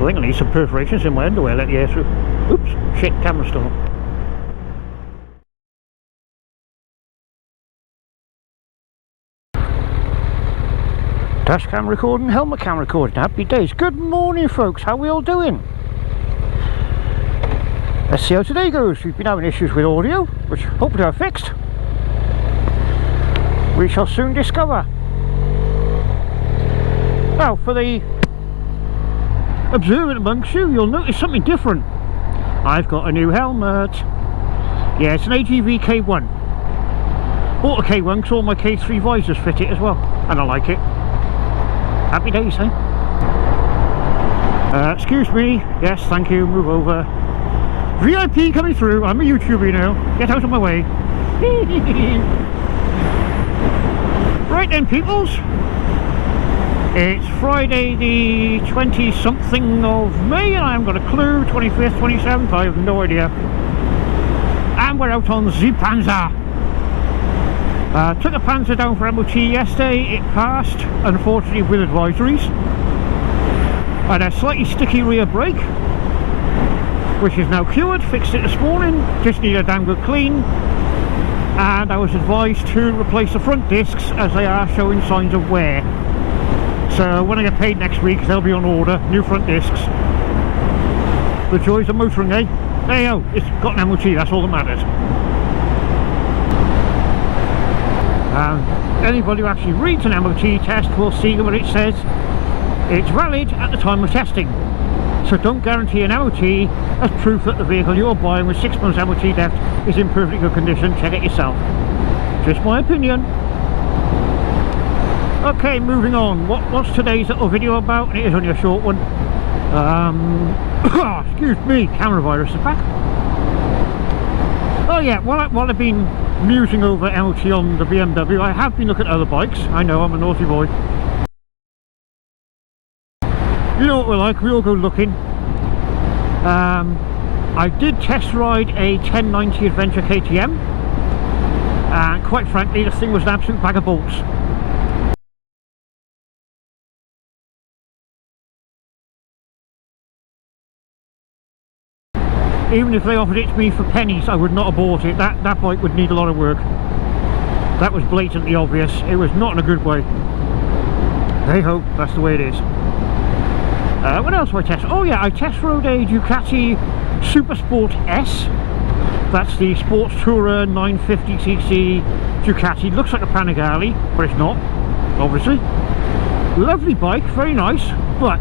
I think I need some perforations in my underwear, let the air through. Oops, shit, camera still. Dash cam recording, helmet cam recording, happy days. Good morning folks, how are we all doing? Let's see how today goes. We've been having issues with audio, which hopefully are fixed. We shall soon discover. Now for the observant amongst you, you'll notice something different. I've got a new helmet. Yeah, it's an AGV K1. Bought a K1 because all my K3 visors fit it as well, and I like it. Happy days, eh? Excuse me. Yes, thank you. Move over. VIP coming through. I'm a YouTuber, you know. Get out of my way. Right then, peoples. It's Friday the 20-something of May, and I haven't got a clue. 25th, 27th, I have no idea. And we're out on the Panzer. Took a Panzer down for MOT yesterday. It passed, unfortunately, with advisories. Had a slightly sticky rear brake, which is now cured. Fixed it this morning. Just need a damn good clean. And I was advised to replace the front discs as they are showing signs of wear. So when I get paid next week, they'll be on order. New front discs. The joys of motoring, eh? There you go. It's got an MOT. That's all that matters. Anybody who actually reads an MOT test will see what it says. It's valid at the time of testing. So don't guarantee an MOT as proof that the vehicle you're buying with 6 months MOT left is in perfectly good condition. Check it yourself. Just my opinion. Okay, moving on. What's today's little video about? And it is only a short one. Excuse me, camera virus is back. Oh yeah, while I've been musing over MOT on the BMW, I have been looking at other bikes. I know, I'm a naughty boy. You know what we're like, we all go looking. I did test ride a 1090 Adventure KTM, and quite frankly the thing was an absolute bag of bolts. Even if they offered it to me for pennies, I would not have bought it. That bike would need a lot of work. That was blatantly obvious. It was not in a good way. Hey ho, that's the way it is. What else do I test? Oh yeah, I test rode a Ducati Super Sport S. That's the Sports Tourer 950cc Ducati. Looks like a Panigale, but it's not, obviously. Lovely bike, very nice, but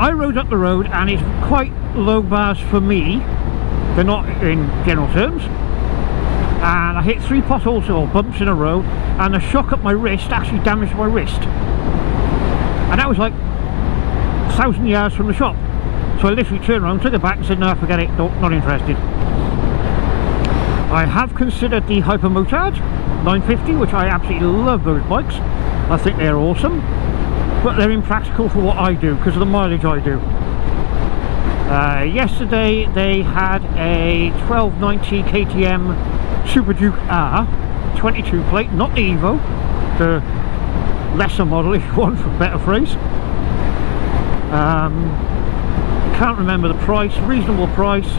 I rode up the road and it's quite low bars for me. They're not in general terms. And I hit 3 potholes or bumps in a row, and the shock at my wrist actually damaged my wrist. And that was like 1,000 yards from the shop. So I literally turned around, took it back and said, no, forget it, no, not interested. I have considered the Hypermotard 950, which I absolutely love those bikes. I think they're awesome. But they're impractical for what I do, because of the mileage I do. Yesterday they had a 1290 KTM Super Duke R 22 plate, not the Evo, the lesser model if you want, for a better phrase. Can't remember the price, reasonable price.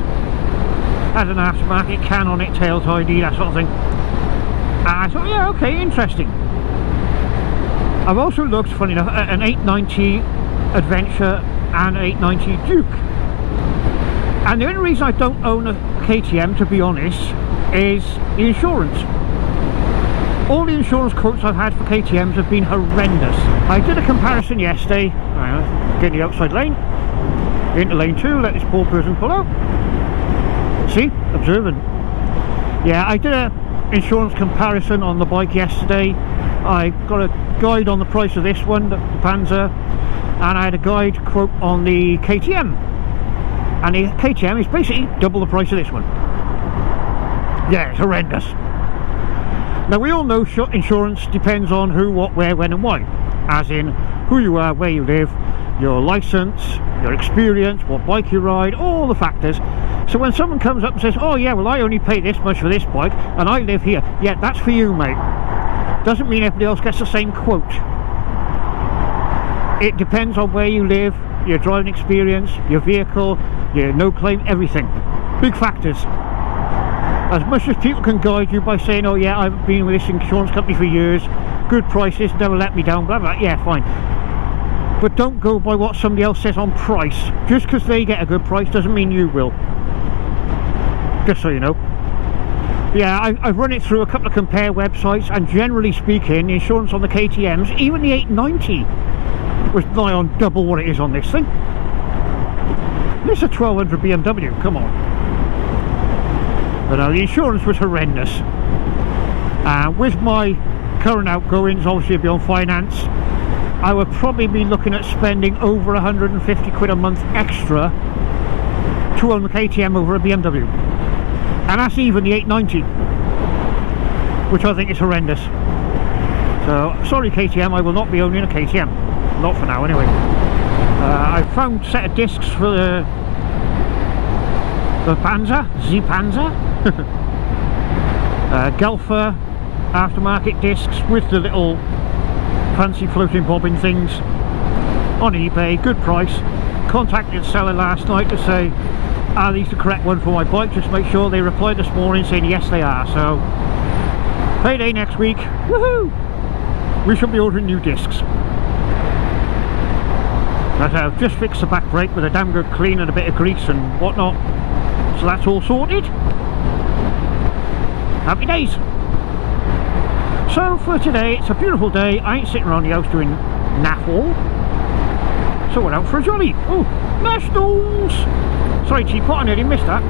Had an aftermarket can on it, tail tidy, that sort of thing. And I thought, yeah, okay, interesting. I've also looked, funny enough, at an 890 Adventure and 890 Duke. And the only reason I don't own a KTM, to be honest, is the insurance. All the insurance quotes I've had for KTMs have been horrendous. I did a comparison yesterday. Get in the outside lane, into lane 2, let this poor person pull out. See? Observant. Yeah, I did a insurance comparison on the bike yesterday. I got a guide on the price of this one, the Panzer, and I had a guide quote on the KTM. And the KTM is basically double the price of this one. Yeah, it's horrendous. Now we all know insurance depends on who, what, where, when and why. As in who you are, where you live, your license, your experience, what bike you ride, all the factors. So when someone comes up and says, oh yeah, well I only pay this much for this bike and I live here. Yeah, that's for you, mate. Doesn't mean everybody else gets the same quote. It depends on where you live, your driving experience, your vehicle, your no claim, everything. Big factors. As much as people can guide you by saying, oh yeah, I've been with this insurance company for years, good prices, never let me down, blah blah, yeah, fine. But don't go by what somebody else says on price. Just because they get a good price doesn't mean you will. Just so you know. Yeah, I've run it through a couple of compare websites, and generally speaking, the insurance on the KTMs, even the 890, was nigh on double what it is on this thing. This is a 1200 BMW, come on. But no, the insurance was horrendous. With my current outgoings, obviously it'd be on finance, I would probably be looking at spending over 150 quid a month extra to own the KTM over a BMW. And that's even the 890, which I think is horrendous. So, sorry KTM, I will not be owning a KTM. Not for now, anyway. I found a set of discs for the Panzer, Z-Panzer. Galfer aftermarket discs with the little fancy floating bobbin things on eBay, good price. Contacted the seller last night to say, are these the correct one for my bike? Just make sure. They replied this morning saying yes they are. So payday next week, woohoo! We shall be ordering new discs. But I've just fixed the back brake with a damn good clean and a bit of grease and whatnot, so that's all sorted. Happy days. So for today, it's a beautiful day. I ain't sitting around the house doing naff all, so we're out for a jolly. Oh, Nationals! Sorry Teapot, I nearly missed that.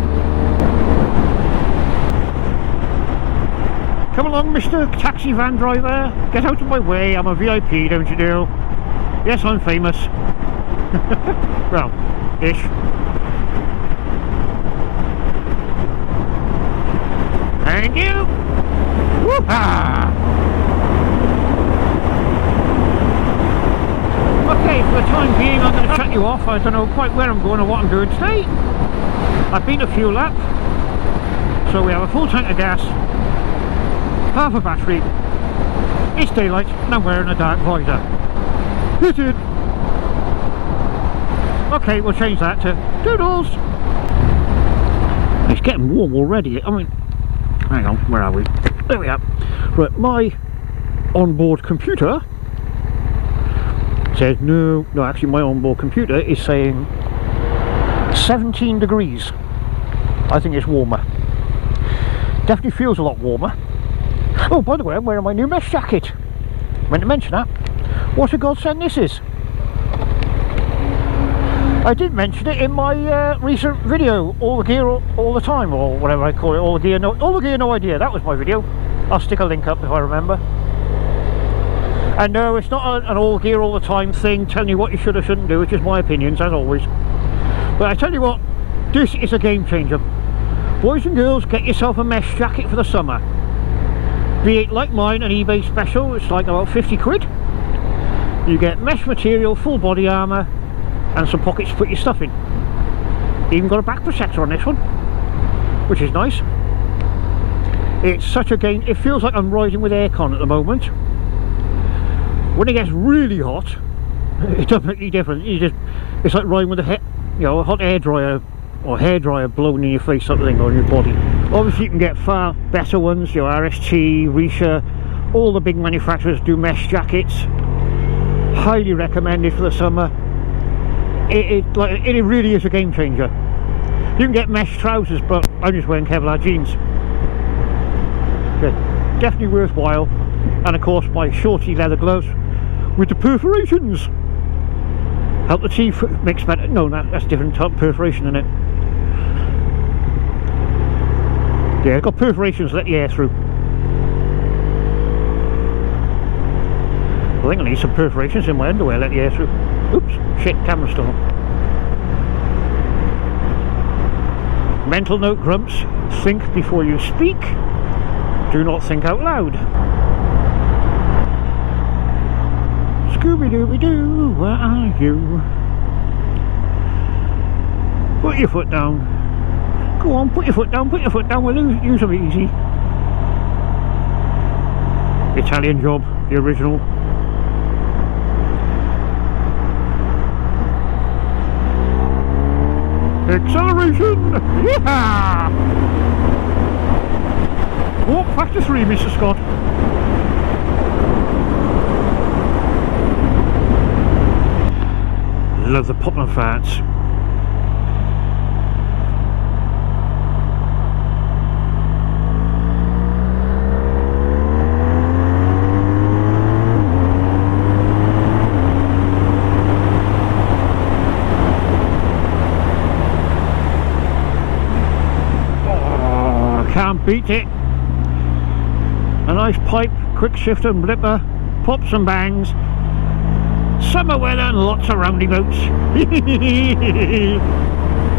Come along, Mr. Taxi van driver. Get out of my way, I'm a VIP, don't you know? Yes, I'm famous. Well, ish. Thank you! Woo-ha! Okay, for the time being I'm going to shut you off. I don't know quite where I'm going or what I'm doing today. I've been a fuel up, so we have a full tank of gas, half a battery, it's daylight, and I'm wearing a dark visor. Hit it! Okay, we'll change that to doodles! It's getting warm already. I mean, hang on, where are we? There we are. Right, my onboard computer says no, actually my onboard computer is saying 17 degrees. I think it's warmer. Definitely feels a lot warmer. Oh, by the way, I'm wearing my new mesh jacket. Meant to mention that. What a godsend this is. I did mention it in my recent video, all the gear all the time, or whatever I call it, all the gear no idea. That was my video. I'll stick a link up if I remember. And no, it's not an all gear all the time thing telling you what you should or shouldn't do, which is my opinions as always. But I tell you what, this is a game changer. Boys and girls, get yourself a mesh jacket for the summer. Be it like mine, an eBay special, it's like about 50 quid. You get mesh material, full body armour, and some pockets to put your stuff in. Even got a back protector on this one, which is nice. It's such a game. It feels like I'm riding with aircon at the moment. When it gets really hot, it doesn't make any difference. It's like riding with a hot air dryer or hair dryer blowing in your face, something on your body. Obviously, you can get far better ones. Your RST, Risha, all the big manufacturers do mesh jackets. Highly recommended for the summer. It really is a game changer. You can get mesh trousers, but I'm just wearing Kevlar jeans. Okay, definitely worthwhile. And of course my shorty leather gloves with the perforations help the teeth mix better. No, that's different type of perforation in it. Yeah, it's got perforations to let the air through. I think I need some perforations in my underwear, let the air through. Oops, shit, camera's still on. Mental note, Grumps, think before you speak. Do not think out loud. Scooby-Dooby-Doo, where are you? Put your foot down. Go on, put your foot down, we'll use them easy. Italian Job, the original. Acceleration! Yeah! Walk factor 3, Mr. Scott. Love the popping farts. Can't beat it. A nice pipe, quick shift and blipper, pops and bangs, summer weather and lots of roundabouts.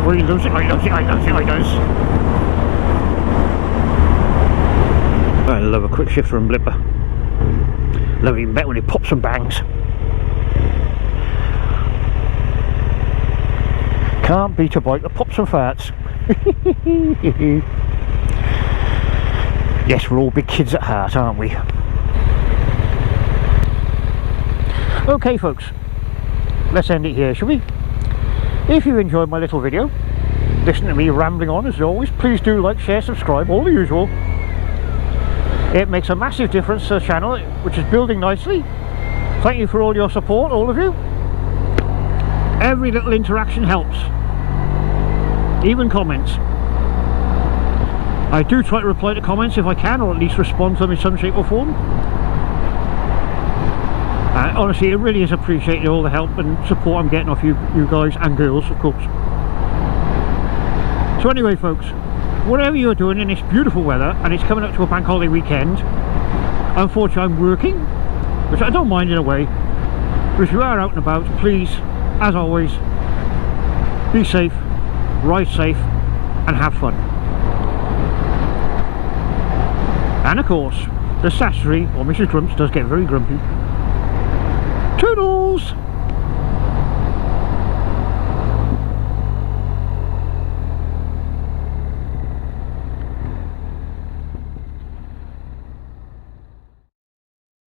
Oh, he loves it, I loves it, I loves it, I does. I love a quick shifter and blipper. Love it even better when it pops and bangs. Can't beat a bike that pops and farts. Yes, we're all big kids at heart, aren't we? Okay folks, let's end it here, shall we? If you enjoyed my little video, listen to me rambling on as always, please do like, share, subscribe, all the usual. It makes a massive difference to the channel, which is building nicely. Thank you for all your support, all of you. Every little interaction helps, even comments. I do try to reply to comments if I can, or at least respond to them in some shape or form. Honestly, it really is appreciated, all the help and support I'm getting off you guys and girls, of course. So anyway folks, whatever you're doing in this beautiful weather, and it's coming up to a bank holiday weekend, unfortunately I'm working, which I don't mind in a way, but if you are out and about, please, as always, be safe, ride safe, and have fun. And of course, the Sassery, or Mrs. Grumps, does get very grumpy. Toodles!